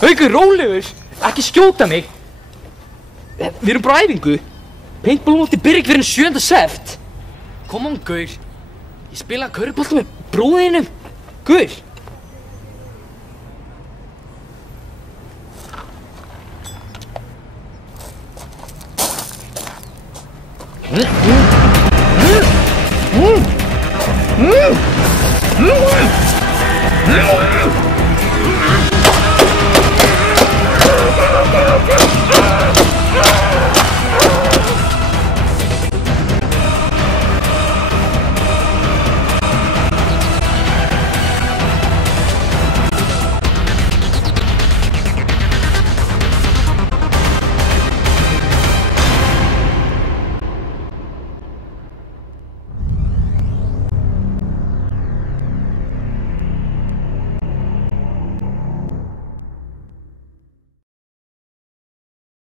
Haukur, rólegur. Ekki skjóta mig. Við erum bara á æfingu. Paintball-mótið byrja ekki fyrir 7. sept. Come on, gaur. Ég spilaði körfubolta með bróðinum. Gaur.